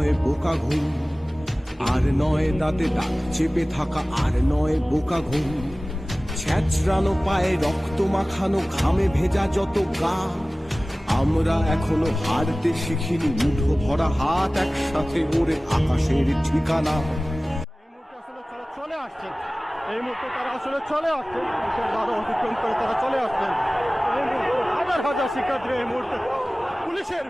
বোকা ঘুম। আর নয় দাঁতে দাঁত চেপে থাকা, আর নয় বোকা ঘুম। ছ্যাঁচড়ানো পায়ে রক্ত মাখানো, ঘামে ভেজা যত গা। আমরা এখনও হারতে শিখিনি, মুঠো ভরা হাত একসাথে ওরে আকাশের ঠিকানা। এই মুহূর্তে আসলে চলে চলে আসছে। এই মুহূর্তে তারা আসলে চলে আসছে। বারো অতিক্রম করে তারা চলে আসছেন হাজার হাজার শিক্ষার্থী এই মুহূর্তে পুলিশের